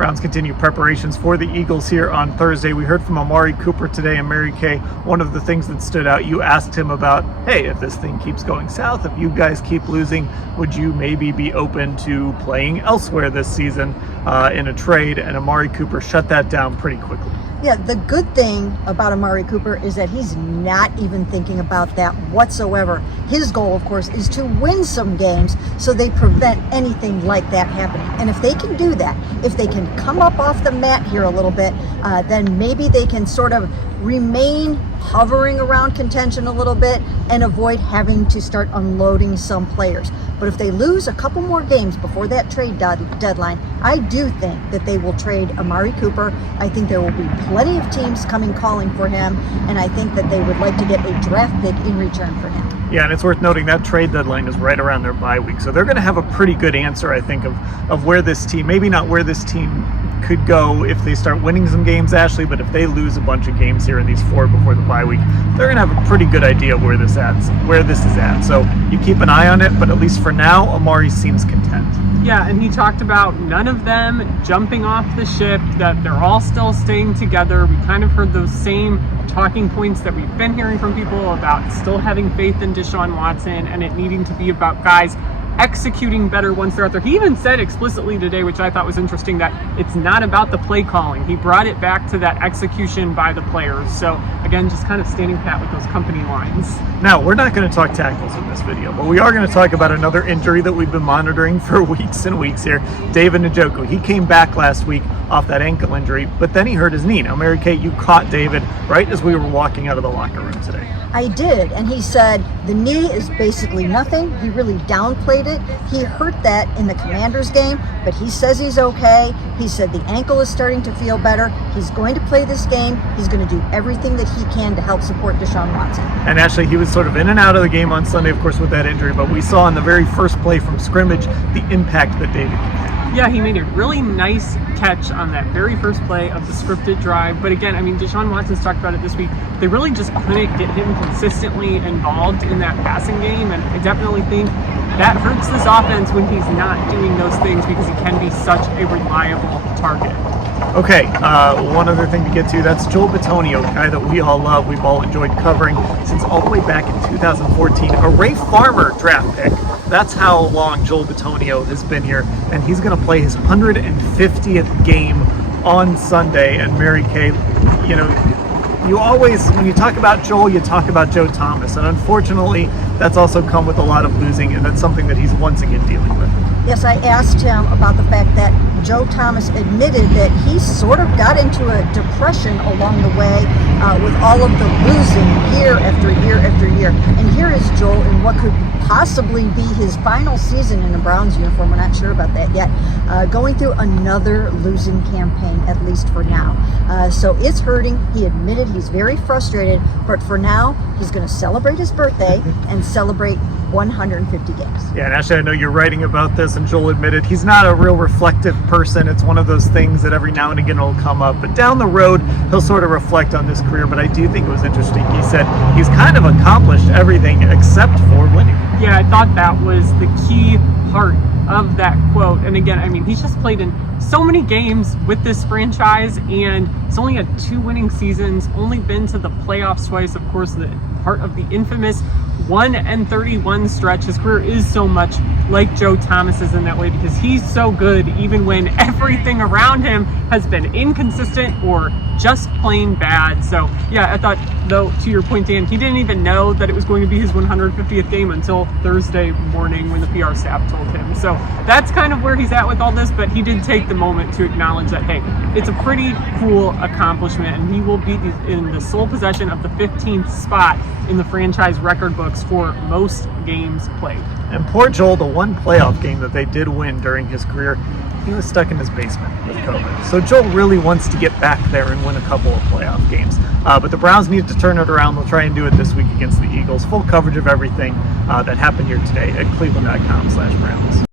Browns continue preparations for the Eagles here on Thursday. We heard from Amari Cooper today, and Mary Kay, one of the things that stood out, you asked him about, hey, if this thing keeps going south, if you guys keep losing, would you maybe be open to playing elsewhere this season in a trade? And Amari Cooper shut that down pretty quickly. Yeah, the good thing about Amari Cooper is that he's not even thinking about that whatsoever. His goal, of course, is to win some games so they prevent anything like that happening. And if they can do that, if they can come up off the mat here a little bit, then maybe they can sort of remain hovering around contention a little bit and avoid having to start unloading some players. But if they lose a couple more games before that trade deadline, I do think that they will trade Amari Cooper. I think there will be plenty of teams coming calling for him, and I think that they would like to get a draft pick in return for him. Yeah, and it's worth noting that trade deadline is right around their bye week. So they're going to have a pretty good answer, I think, of where this team, maybe not where this team could go if they start winning some games, Ashley, but if they lose a bunch of games here in these 4 before the bye week, they're going to have a pretty good idea of where this is at. So you keep an eye on it, but at least for now, Amari seems content. Yeah, and he talked about none of them jumping off the ship, that they're all still staying together. We kind of heard those same talking points that we've been hearing from people about still having faith in Deshaun Watson and it needing to be about guys executing better once they're out there. He even said explicitly today, which I thought was interesting, that it's not about the play calling. He brought it back to that execution by the players. So again, just kind of standing pat with those company lines. Now, we're not going to talk tackles in this video, but we are going to talk about another injury that we've been monitoring for weeks and weeks here. David Njoku. He came back last week off that ankle injury, but then he hurt his knee. Now, Mary Kay, you caught David right as we were walking out of the locker room today. I did, and he said the knee is basically nothing. He really downplayed it. He hurt that in the Commanders game, but he says he's okay. He said the ankle is starting to feel better. He's going to play this game. He's going to do everything that he can to help support Deshaun Watson. And actually, he was sort of in and out of the game on Sunday, of course, with that injury, but we saw in the very first play from scrimmage the impact that David can have. Yeah, he made a really nice catch on that very first play of the scripted drive. But again, I mean, Deshaun Watson's talked about it this week. They really just couldn't get him consistently involved in that passing game. And I definitely think that hurts this offense when he's not doing those things because he can be such a reliable target. Okay, one other thing to get to, that's Joel Bitonio, a guy that we all love, we've all enjoyed covering since all the way back in 2014, a Ray Farmer draft pick. That's how long Joel Bitonio has been here, and he's going to play his 150th game on Sunday. And Mary Kay, you know, you always, when you talk about Joel, you talk about Joe Thomas, and unfortunately, that's also come with a lot of losing, and that's something that he's once again dealing with. Yes, I asked him about the fact that Joe Thomas admitted that he sort of got into a depression along the way with all of the losing year after year after year. And here is Joel in what could possibly be his final season in a Browns uniform. We're not sure about that yet. Going through another losing campaign, at least for now. So it's hurting. He admitted he's very frustrated, but for now, he's going to celebrate his birthday and celebrate 150 games. Yeah, and actually, I know you're writing about this, and Joel admitted he's not a real reflective person. It's one of those things that every now and again will come up, but down the road, he'll sort of reflect on this career. But I do think it was interesting. He said he's kind of accomplished everything except for winning. Yeah, I thought that was the key part of that quote. And again, I mean, he's just played in so many games with this franchise, and he's only had 2 winning seasons, only been to the playoffs twice. Of course, the part of the infamous 1-31 stretch. His career is so much like Joe Thomas's in that way because he's so good even when everything around him has been inconsistent or just plain bad. So yeah, I thought, though, to your point, Dan, he didn't even know that it was going to be his 150th game until Thursday morning when the PR staff told him. So that's kind of where he's at with all this, but he did take the moment to acknowledge that, hey, it's a pretty cool accomplishment, and he will be in the sole possession of the 15th spot in the franchise record books for most games played. And poor Joel, the one playoff game that they did win during his career, he was stuck in his basement with COVID. So Joel really wants to get back there and win a couple of playoff games. But the Browns need to turn it around. They'll try and do it this week against the Eagles. Full coverage of everything that happened here today at cleveland.com/Browns.